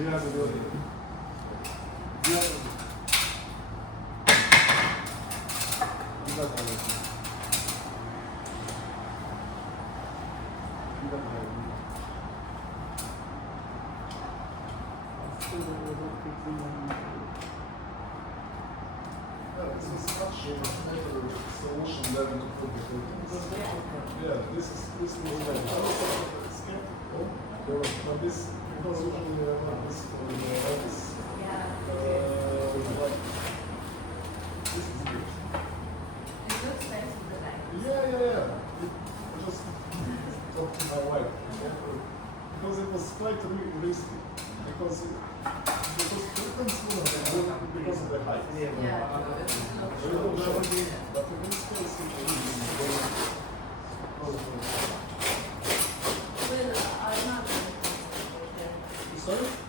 This is much better solution than the yeah, this is skeptical, but this because usually this like this is good. It looks nice with the light. Yeah. I just talked to my wife because it was quite risky because different because of the height. Yeah, But in this case, it is I'm not sorry?